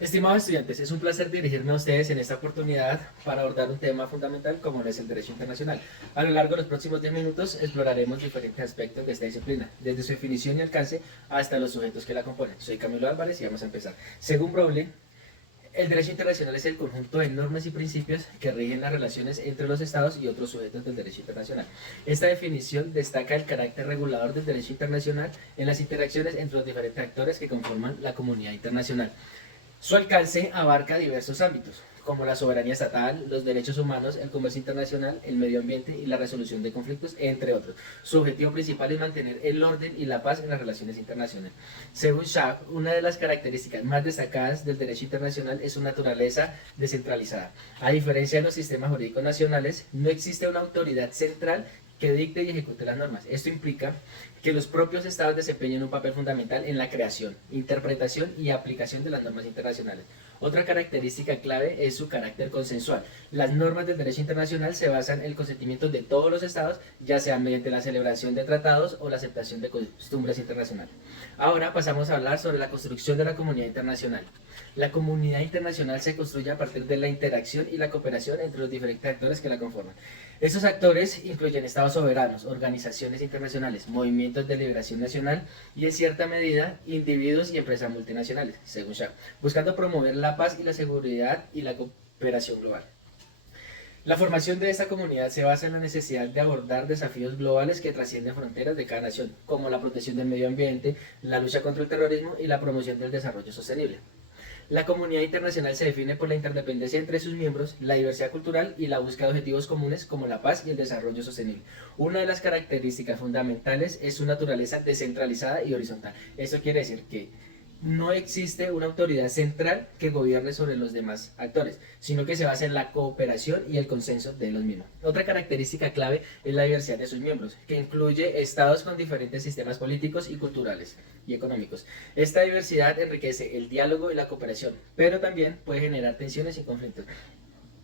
Estimados estudiantes, es un placer dirigirme a ustedes en esta oportunidad para abordar un tema fundamental como lo es el derecho internacional. A lo largo de los próximos 10 minutos exploraremos diferentes aspectos de esta disciplina, desde su definición y alcance hasta los sujetos que la componen. Soy Camilo Álvarez y vamos a empezar. Según Brownlee, el derecho internacional es el conjunto de normas y principios que rigen las relaciones entre los estados y otros sujetos del derecho internacional. Esta definición destaca el carácter regulador del derecho internacional en las interacciones entre los diferentes actores que conforman la comunidad internacional. Su alcance abarca diversos ámbitos, como la soberanía estatal, los derechos humanos, el comercio internacional, el medio ambiente y la resolución de conflictos, entre otros. Su objetivo principal es mantener el orden y la paz en las relaciones internacionales. Según Schaff, una de las características más destacadas del derecho internacional es su naturaleza descentralizada. A diferencia de los sistemas jurídicos nacionales, no existe una autoridad central que dicte y ejecute las normas. Esto implica que los propios estados desempeñen un papel fundamental en la creación, interpretación y aplicación de las normas internacionales. Otra característica clave es su carácter consensual. Las normas del derecho internacional se basan en el consentimiento de todos los estados, ya sea mediante la celebración de tratados o la aceptación de costumbres internacionales. Ahora pasamos a hablar sobre la construcción de la comunidad internacional. La comunidad internacional se construye a partir de la interacción y la cooperación entre los diferentes actores que la conforman. Estos actores incluyen estados soberanos, organizaciones internacionales, movimientos de liberación nacional y en cierta medida individuos y empresas multinacionales, según Schaff, buscando promover la paz y la seguridad y la cooperación global. La formación de esta comunidad se basa en la necesidad de abordar desafíos globales que trascienden fronteras de cada nación, como la protección del medio ambiente, la lucha contra el terrorismo y la promoción del desarrollo sostenible. La comunidad internacional se define por la interdependencia entre sus miembros, la diversidad cultural y la búsqueda de objetivos comunes como la paz y el desarrollo sostenible. Una de las características fundamentales es su naturaleza descentralizada y horizontal. Eso quiere decir que no existe una autoridad central que gobierne sobre los demás actores, sino que se basa en la cooperación y el consenso de los mismos. Otra característica clave es la diversidad de sus miembros, que incluye estados con diferentes sistemas políticos y culturales y económicos. Esta diversidad enriquece el diálogo y la cooperación, pero también puede generar tensiones y conflictos.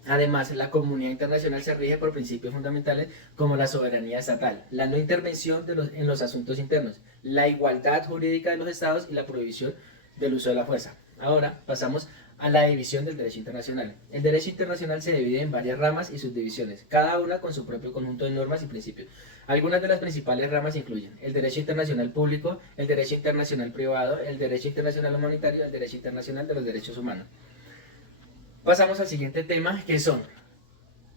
Además, la comunidad internacional se rige por principios fundamentales como la soberanía estatal, la no intervención en los asuntos internos, la igualdad jurídica de los estados y la prohibición del uso de la fuerza. Ahora pasamos a la división del derecho internacional. El derecho internacional se divide en varias ramas y subdivisiones, cada una con su propio conjunto de normas y principios. Algunas de las principales ramas incluyen el derecho internacional público, el derecho internacional privado, el derecho internacional humanitario y el derecho internacional de los derechos humanos. Pasamos al siguiente tema, que son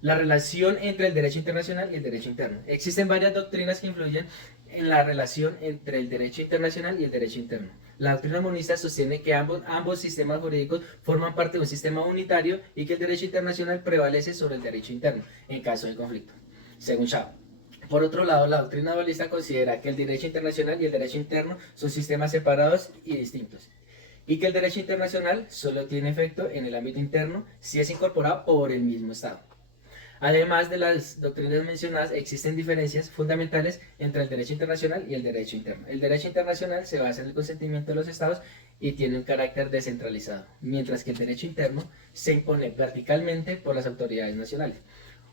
la relación entre el derecho internacional y el derecho interno. Existen varias doctrinas que influyen en la relación entre el derecho internacional y el derecho interno. La doctrina monista sostiene que ambos sistemas jurídicos forman parte de un sistema unitario y que el derecho internacional prevalece sobre el derecho interno en caso de conflicto, según Schaff. Por otro lado, la doctrina dualista considera que el derecho internacional y el derecho interno son sistemas separados y distintos, y que el derecho internacional solo tiene efecto en el ámbito interno si es incorporado por el mismo Estado. Además de las doctrinas mencionadas, existen diferencias fundamentales entre el derecho internacional y el derecho interno. El derecho internacional se basa en el consentimiento de los estados y tiene un carácter descentralizado, mientras que el derecho interno se impone verticalmente por las autoridades nacionales.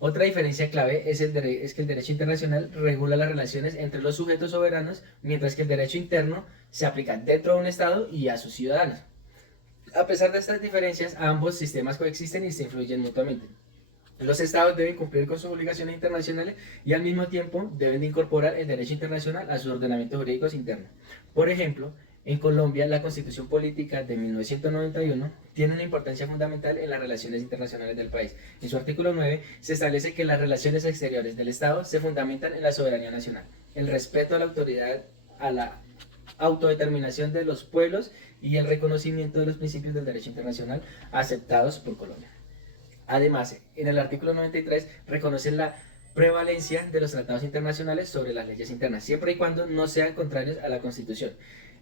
Otra diferencia clave es que el derecho internacional regula las relaciones entre los sujetos soberanos, mientras que el derecho interno se aplica dentro de un Estado y a sus ciudadanos. A pesar de estas diferencias, ambos sistemas coexisten y se influyen mutuamente. Los estados deben cumplir con sus obligaciones internacionales y al mismo tiempo deben de incorporar el derecho internacional a sus ordenamientos jurídicos internos. Por ejemplo, en Colombia, la Constitución Política de 1991 tiene una importancia fundamental en las relaciones internacionales del país. En su artículo 9 se establece que las relaciones exteriores del Estado se fundamentan en la soberanía nacional, el respeto a la autoridad, a la autodeterminación de los pueblos y el reconocimiento de los principios del derecho internacional aceptados por Colombia. Además, en el artículo 93 reconoce la prevalencia de los tratados internacionales sobre las leyes internas, siempre y cuando no sean contrarios a la Constitución.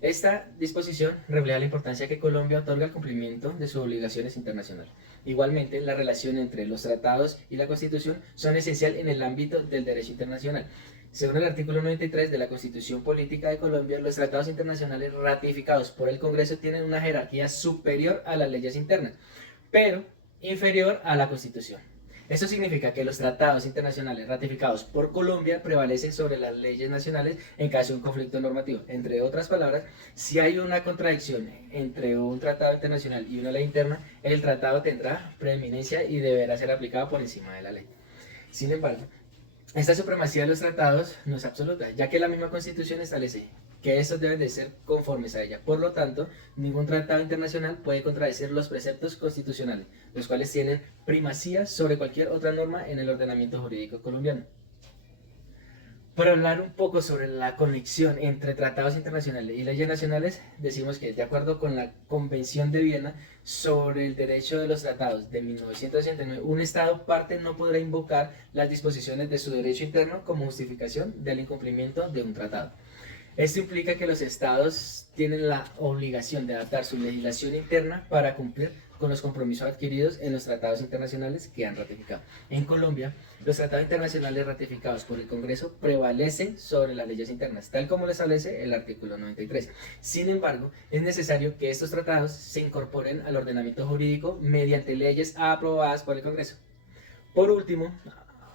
Esta disposición refleja la importancia que Colombia otorga al cumplimiento de sus obligaciones internacionales. Igualmente, la relación entre los tratados y la Constitución son esencial en el ámbito del derecho internacional. Según el artículo 93 de la Constitución Política de Colombia, los tratados internacionales ratificados por el Congreso tienen una jerarquía superior a las leyes internas, pero inferior a la Constitución. Esto significa que los tratados internacionales ratificados por Colombia prevalecen sobre las leyes nacionales en caso de un conflicto normativo. Entre otras palabras, si hay una contradicción entre un tratado internacional y una ley interna, el tratado tendrá preeminencia y deberá ser aplicado por encima de la ley. Sin embargo, esta supremacía de los tratados no es absoluta, ya que la misma Constitución establece que estos deben de ser conformes a ella. Por lo tanto, ningún tratado internacional puede contradecir los preceptos constitucionales, los cuales tienen primacía sobre cualquier otra norma en el ordenamiento jurídico colombiano. Para hablar un poco sobre la conexión entre tratados internacionales y leyes nacionales, decimos que, de acuerdo con la Convención de Viena sobre el derecho de los tratados de 1969, un Estado parte no podrá invocar las disposiciones de su derecho interno como justificación del incumplimiento de un tratado. Esto implica que los estados tienen la obligación de adaptar su legislación interna para cumplir con los compromisos adquiridos en los tratados internacionales que han ratificado. En Colombia, los tratados internacionales ratificados por el Congreso prevalecen sobre las leyes internas, tal como lo establece el artículo 93. Sin embargo, es necesario que estos tratados se incorporen al ordenamiento jurídico mediante leyes aprobadas por el Congreso. Por último,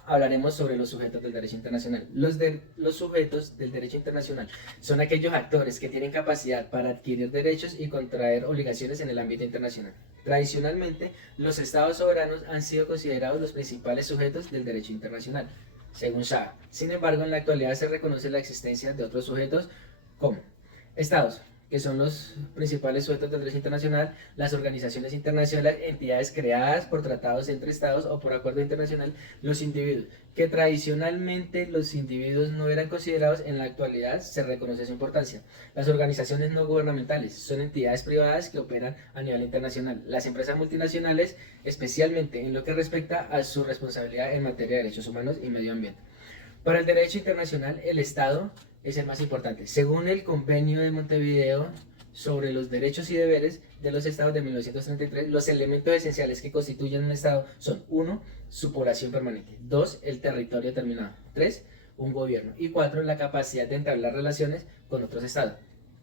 hablaremos sobre los sujetos del derecho internacional. Los sujetos del derecho internacional son aquellos actores que tienen capacidad para adquirir derechos y contraer obligaciones en el ámbito internacional. Tradicionalmente, los estados soberanos han sido considerados los principales sujetos del derecho internacional, según Shah. Sin embargo, en la actualidad se reconoce la existencia de otros sujetos como estados, que son los principales sujetos del derecho internacional, las organizaciones internacionales, entidades creadas por tratados entre estados o por acuerdo internacional, los individuos, que tradicionalmente los individuos no eran considerados, en la actualidad se reconoce su importancia. Las organizaciones no gubernamentales son entidades privadas que operan a nivel internacional. Las empresas multinacionales, especialmente en lo que respecta a su responsabilidad en materia de derechos humanos y medio ambiente. Para el derecho internacional, el Estado es el más importante. Según el Convenio de Montevideo sobre los derechos y deberes de los estados de 1933, los elementos esenciales que constituyen un estado son: 1. Su población permanente; 2. El territorio determinado; 3. Un gobierno; y 4. La capacidad de entablar relaciones con otros estados.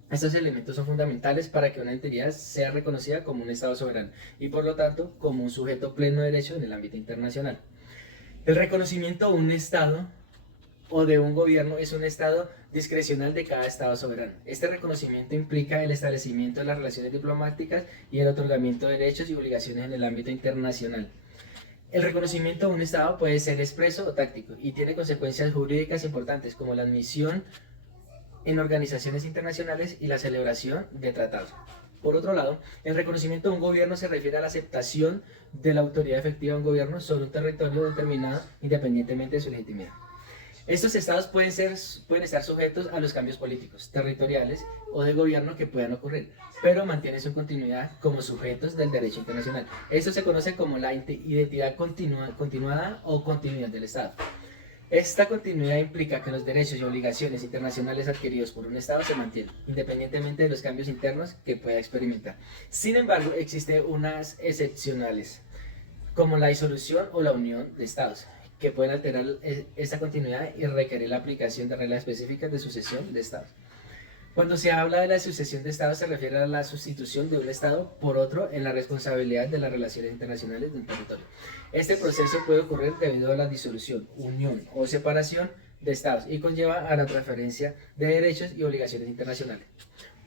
Estos elementos son fundamentales para que una entidad sea reconocida como un estado soberano y, por lo tanto, como un sujeto pleno de derecho en el ámbito internacional. El reconocimiento de un estado o de un gobierno es un estado discrecional de cada estado soberano. Este reconocimiento implica el establecimiento de las relaciones diplomáticas y el otorgamiento de derechos y obligaciones en el ámbito internacional. El reconocimiento de un estado puede ser expreso o táctico y tiene consecuencias jurídicas importantes como la admisión en organizaciones internacionales y la celebración de tratados. Por otro lado, el reconocimiento de un gobierno se refiere a la aceptación de la autoridad efectiva de un gobierno sobre un territorio determinado independientemente de su legitimidad. Estos estados pueden estar sujetos a los cambios políticos, territoriales o de gobierno que puedan ocurrir, pero mantienen su continuidad como sujetos del derecho internacional. Esto se conoce como la identidad continuada o continuidad del estado. Esta continuidad implica que los derechos y obligaciones internacionales adquiridos por un estado se mantienen, independientemente de los cambios internos que pueda experimentar. Sin embargo, existen unas excepcionales, como la disolución o la unión de estados, que pueden alterar esta continuidad y requerir la aplicación de reglas específicas de sucesión de estados. Cuando se habla de la sucesión de estados, se refiere a la sustitución de un estado por otro en la responsabilidad de las relaciones internacionales de un territorio. Este proceso puede ocurrir debido a la disolución, unión o separación de estados y conlleva a la transferencia de derechos y obligaciones internacionales.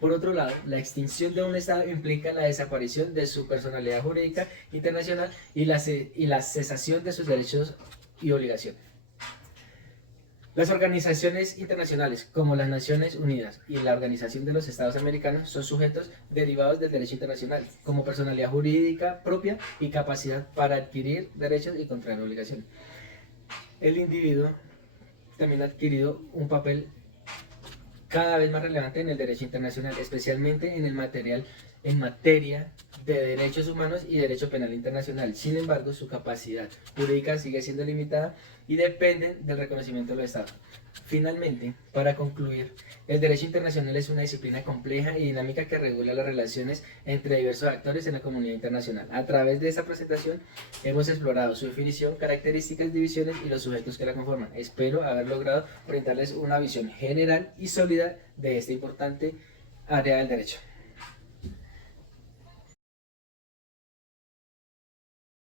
Por otro lado, la extinción de un estado implica la desaparición de su personalidad jurídica internacional y la cesación de sus derechos y obligaciones. Las organizaciones internacionales, como las Naciones Unidas y la Organización de los Estados Americanos, son sujetos derivados del derecho internacional, como personalidad jurídica propia y capacidad para adquirir derechos y contraer obligaciones. El individuo también ha adquirido un papel cada vez más relevante en el derecho internacional, especialmente en materia de derechos humanos y derecho penal internacional. Sin embargo, su capacidad jurídica sigue siendo limitada y depende del reconocimiento de los estados. Finalmente, para concluir, el derecho internacional es una disciplina compleja y dinámica que regula las relaciones entre diversos actores en la comunidad internacional. A través de esta presentación hemos explorado su definición, características, divisiones y los sujetos que la conforman. Espero haber logrado brindarles una visión general y sólida de esta importante área del derecho.